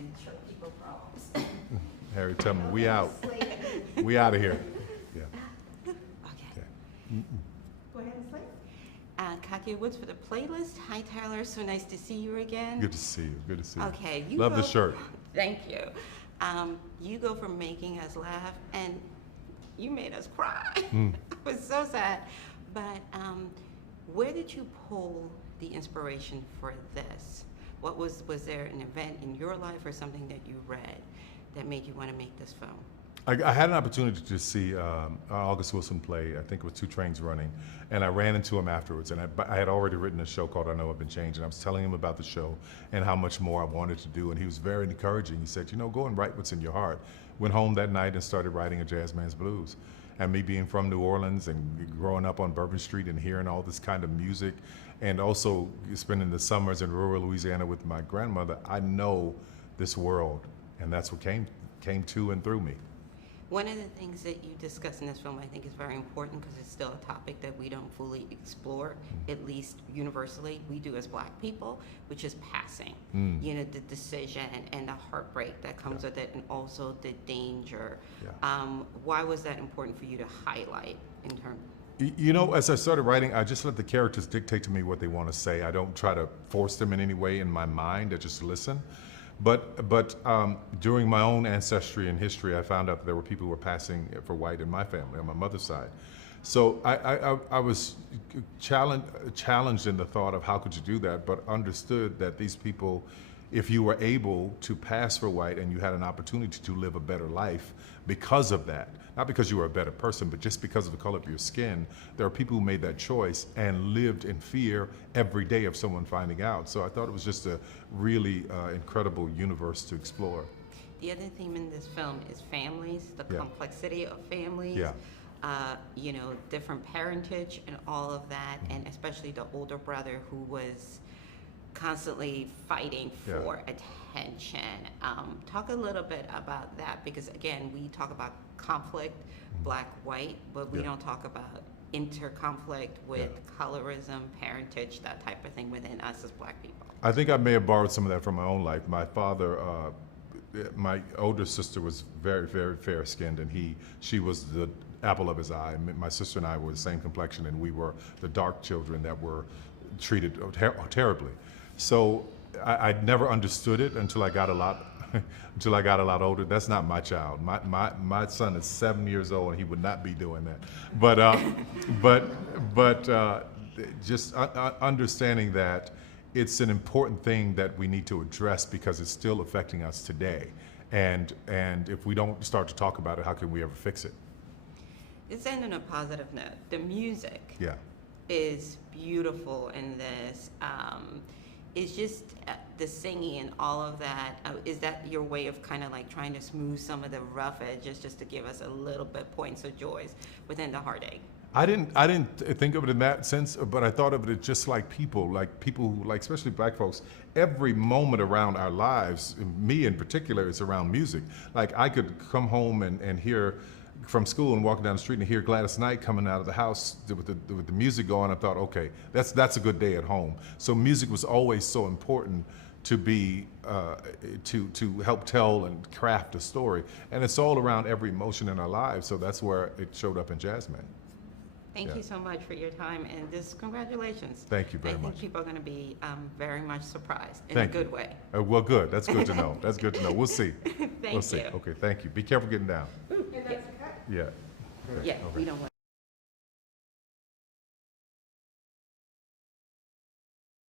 and show people problems. Harry Tubman, we out. We out of here. Yeah. Okay. Okay. Go ahead and slate. Katya Woods for the playlist. Hi, Tyler. So nice to see you again. Good to see you. Good to see you. Okay. Love the shirt. Thank you. You go from making us laugh, and you made us cry. It was so sad. But where did you pull the inspiration for this? Was there an event in your life or something that you read that made you want to make this film? I had an opportunity to see August Wilson play, I think it was Two Trains Running, and I ran into him afterwards, and I had already written a show called I Know I've Been Changed, and I was telling him about the show and how much more I wanted to do, and he was very encouraging. He said, go and write what's in your heart. Went home that night and started writing A Jazzman Blues. And me being from New Orleans and growing up on Bourbon Street and hearing all this kind of music, and also spending the summers in rural Louisiana with my grandmother, I know this world, and that's what came to and through me. One of the things that you discuss in this film I think is very important because it's still a topic that we don't fully explore, at least universally. We do as Black people, which is passing. The decision and the heartbreak that comes with it, and also the danger. Why was that important for you to highlight in terms? As I started writing, I just let the characters dictate to me what they want to say. I don't try to force them in any way in my mind. I just listen. But during my own ancestry and history, I found out that there were people who were passing for white in my family, on my mother's side. So I was challenged in the thought of how could you do that, but understood that these people, if you were able to pass for white and you had an opportunity to live a better life because of that, not because you were a better person, but just because of the color of your skin, there are people who made that choice and lived in fear every day of someone finding out. So I thought it was just a really incredible universe to explore. The other theme in this film is families, the complexity of families, different parentage and all of that, and especially the older brother who was constantly fighting for attention. Talk a little bit about that, because again, we talk about conflict, Black, white, but we don't talk about interconflict with colorism, parentage, that type of thing within us as Black people. I think I may have borrowed some of that from my own life. My father, my older sister was very, very fair-skinned, and she was the apple of his eye. My sister and I were the same complexion, and we were the dark children that were treated terribly. So I never understood it until I got a lot older. That's not my child. My son is 7 years old, and he would not be doing that. But just understanding that it's an important thing that we need to address because it's still affecting us today. And if we don't start to talk about it, how can we ever fix it? It's ending on a positive note. The music is beautiful in this. It's just the singing and all of that. Is that your way of kind of like trying to smooth some of the rough edges, just to give us a little bit points of joys within the heartache? I didn't think of it in that sense, but I thought of it just like people who, especially Black folks, every moment around our lives, me in particular, is around music. Like I could come home and hear from school and walking down the street and hear Gladys Knight coming out of the house with the music going. I thought, okay, that's a good day at home. So music was always so important to be to help tell and craft a story, and it's all around every emotion in our lives. So that's where it showed up in Jazzman. Thank you so much for your time, and just congratulations. Thank you very much. I think people are going to be very much surprised in a good way. Well, good. That's good to know. That's good to know. We'll see. Thank We'll see. you. Okay, thank you. Be careful getting down. And that's a cut. Yeah. Yeah, we don't want